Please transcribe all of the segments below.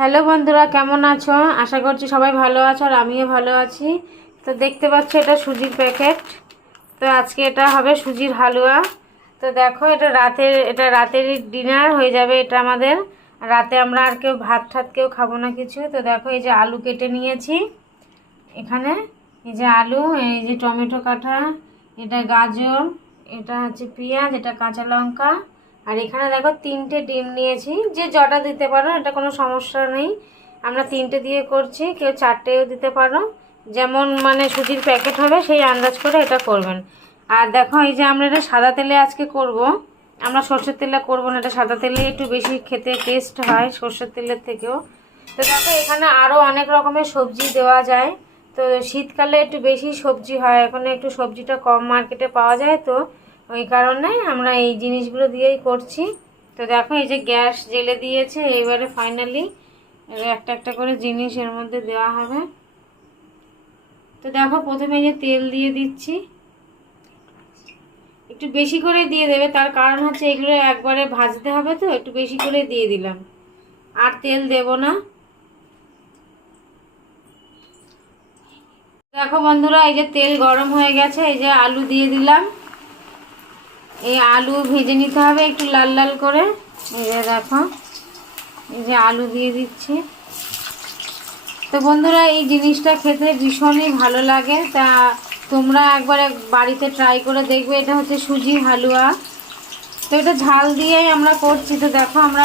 Hello বন্ধুরা, কেমন আছো? আশা করছি সবাই ভালো আছো আর আমিও ভালো আছি। তো দেখতে পাচ্ছ এটা সুজির প্যাকেট। তো আজকে এটা হবে সুজির হালুয়া। তো দেখো এটা রাতের ডিনার হয়ে যাবে। এটা আমাদের রাতে আমরা আর কেউ ভাত ঠাত কেউ খাবো না কিছু। তো দেখো এই যে আলু কেটে নিয়েছি এখানে, এই যে আলু, এই যে টমেটো কাটা, এটা গাজর, এটা হচ্ছে পেঁয়াজ, এটা কাঁচা লঙ্কা, আর এখানে দেখো 3টে ডিম নিয়েছি। যে জটা দিতে পারো, এটা কোনো সমস্যা নেই। আমরা 3টে দিয়ে করছি, কেউ 4টেও দিতে পারো। যেমন মানে সুজির প্যাকেট হবে সেই আন্দাজ করে এটা করবেন। আর দেখো এই যে আমরা এটা সাদা তেলে আজকে করব। আমরা সর্ষের তেলে করবো না, এটা সাদা তেলে একটু বেশি খেতে টেস্ট হয় সর্ষের তেলের থেকেও। তো দেখো এখানে আরও অনেক রকমের সবজি দেওয়া যায়। তো শীতকালে একটু বেশি সবজি হয়, এখন একটু সবজিটা কম মার্কেটে পাওয়া যায়, তো ওই কারণে আমরা এই জিনিসগুলো দিয়েই করছি। তো দেখো এই যে গ্যাস জেলে দিয়েছে, এইবারে ফাইনালি একটা একটা করে জিনিস এর মধ্যে দেওয়া হবে। তো দেখো প্রথমে যে তেল দিয়ে দিচ্ছি, একটু বেশি করে দিয়ে দেবে, তার কারণ হচ্ছে এগুলো একবারে ভাজতে হবে, তো একটু বেশি করে দিয়ে দিলাম, আর তেল দেব না। দেখো বন্ধুরা এই যে তেল গরম হয়ে গেছে, এই যে আলু দিয়ে দিলাম। এই আলু ভেজে নিতে হবে একটু লাল লাল করে। এই যে দেখো এই যে আলু দিয়ে দিচ্ছি। তো বন্ধুরা এই জিনিসটা খেতে ভীষণই ভালো লাগে, তা তোমরা একবার বাড়িতে ট্রাই করে দেখবে। এটা হচ্ছে সুজি হালুয়া। তো এটা ঝাল দিয়েই আমরা করছি। তো দেখো আমরা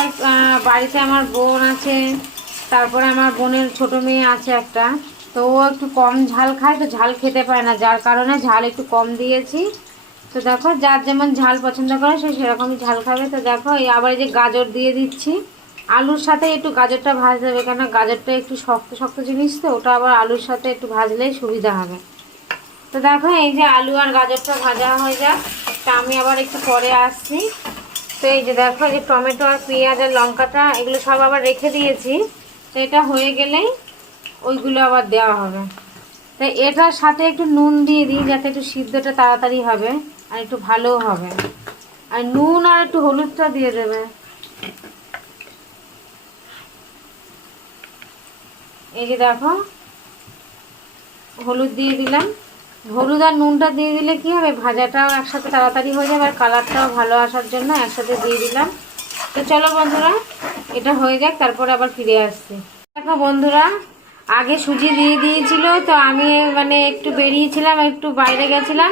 বাড়িতে আমার বোন আছে, তারপরে আমার বোনের ছোট মেয়ে আছে একটা। তো ও একটু কম ঝাল খায়, তো ঝাল খেতে পায় না, যার কারণে ঝাল একটু কম দিয়েছি। তো দেখো যার যেমন ঝাল পছন্দ করে সে সেরকমই ঝাল খাবে। তো দেখো এই আবার এই যে গাজর দিয়ে দিচ্ছি। আলুর সাথে একটু গাজরটা ভাজতে হবে, কেন গাজরটা একটু শক্ত শক্ত জিনিস, তো ওটা আবার আলুর সাথে একটু ভাজলেই সুবিধা হবে। তো দেখো এই যে আলু আর গাজরটা ভাজা হয়ে যাক, তা আমি আবার একটু পরে আসছি। তো এই যে দেখো এই যে টমেটো আর পেঁয়াজ আর লঙ্কাটা এগুলো সব আবার রেখে দিয়েছি। তো এটা হয়ে গেলেই ওইগুলো আবার দেওয়া হবে। তো এটার সাথে একটু নুন দিয়ে দিই, যাতে একটু সিদ্ধটা তাড়াতাড়ি হবে আর একটু ভালোও হবে। আর নুন আর একটু হলুদটা দিয়ে দেবে। এই যে দেখো হলুদ দিয়ে দিলাম। হলুদ আর নুনটা দিয়ে দিলে কি হবে, ভাজাটাও একসাথে তাড়াতাড়ি হয়ে যাবে আর কালারটাও ভালো আসার জন্য একসাথে দিয়ে দিলাম। তো চলো বন্ধুরা এটা হয়ে যাক, তারপরে আবার ফিরে আসছি। দেখো বন্ধুরা আগে সুজি দিয়ে দিয়েছিল, তো আমি মানে একটু বেরিয়েছিলাম, একটু বাইরে গেছিলাম,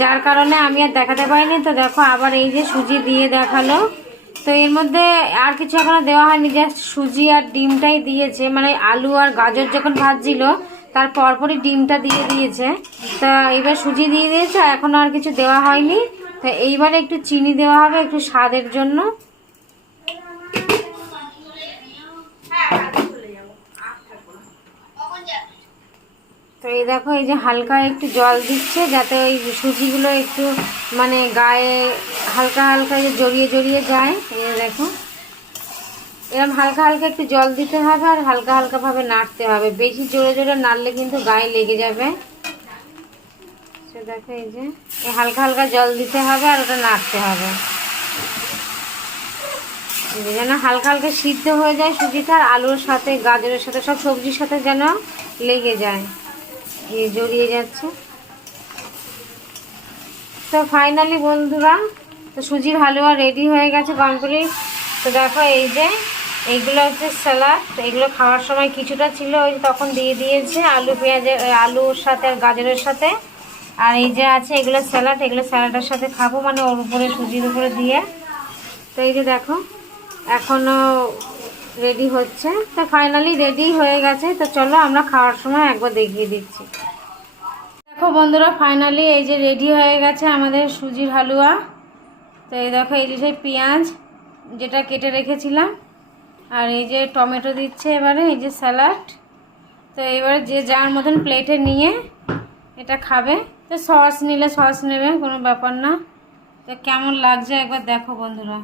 যার কারণে আমি আর দেখাতে পারিনি। তো দেখো আবার এই যে সুজি দিয়ে দেখালো। তো এর মধ্যে আর কিছু এখনো দেওয়া হয়নি, জাস্ট সুজি আর ডিমটাই দিয়েছে। মানে আলু আর গাজর যখন ভাজছিল তার পরপরই ডিমটা দিয়ে দিয়েছে। তো এবার সুজি দিয়ে দিয়েছে, এখনো আর কিছু দেওয়া হয়নি। তো এইবারে একটু চিনি দেওয়া হবে একটু স্বাদের জন্য। তো এই দেখো এই যে হালকা একটু জল দিচ্ছে, যাতে ওই সুজিগুলো একটু মানে গায়ে হালকা হালকা জড়িয়ে জড়িয়ে যায়। এই দেখো এরকম হালকা হালকা একটু জল দিতে হবে আর হালকা হালকা ভাবে নাড়তে হবে, বেশি জোরে জোরে নাড়লে কিন্তু গায়ে লেগে যাবে। দেখো এই যে হালকা হালকা জল দিতে হবে আর ওটা নাড়তে হবে, যেন হালকা হালকা সিদ্ধ হয়ে যায় সুজিটা, আর আলুর সাথে গাজরের সাথে সব সবজির সাথে যেন লেগে যায়, এই জড়িয়ে যাচ্ছে। তো ফাইনালি বন্ধুরা তো সুজির হালুয়া রেডি হয়ে গেছে কমপ্লিট। তো দেখো এই যে এইগুলো হচ্ছে স্যালাড, এগুলো খাওয়ার সময় কিছুটা ছিল, ওই তখন দিয়ে দিয়েছে আলু পেঁয়াজের আলুর সাথে আর গাজরের সাথে। আর এই যে আছে এগুলো স্যালাড, এগুলো স্যালাডের সাথে খাবো, মানে ওর উপরে সুজির উপরে দিয়ে। তো এই যে দেখো এখনও রেডি হচ্ছে। তো ফাইনালি রেডি হয়ে গেছে। তো চলো আমরা খাওয়ার সময় একবার দেখিয়ে দিচ্ছি। দেখো বন্ধুরা ফাইনালি এই যে রেডি হয়ে গেছে আমাদের সুজির হালুয়া। তো এই দেখো এই যে সেই পেঁয়াজ যেটা কেটে রেখেছিলাম, আর এই যে টমেটো দিচ্ছে, এবারে এই যে স্যালাড। তো এবারে যে যার মতন প্লেটে নিয়ে এটা খাবে। তো সস নিলে সস নেবে, কোনো ব্যাপার না। তো কেমন লাগছে একবার দেখো বন্ধুরা।